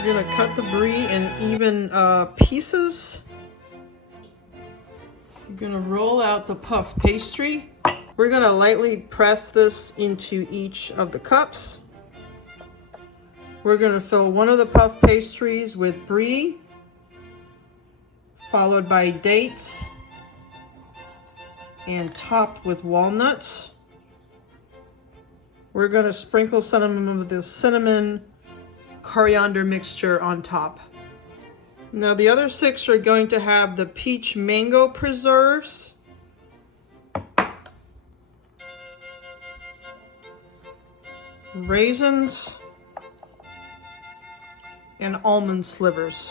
We're gonna cut the brie in even pieces. We're gonna roll out the puff pastry. We're gonna lightly press this into each of the cups. We're gonna fill one of the puff pastries with brie, followed by dates, and topped with walnuts. We're gonna sprinkle some of this cinnamon coriander mixture on top. Now the other 6 are going to have the peach mango preserves, raisins, and almond slivers.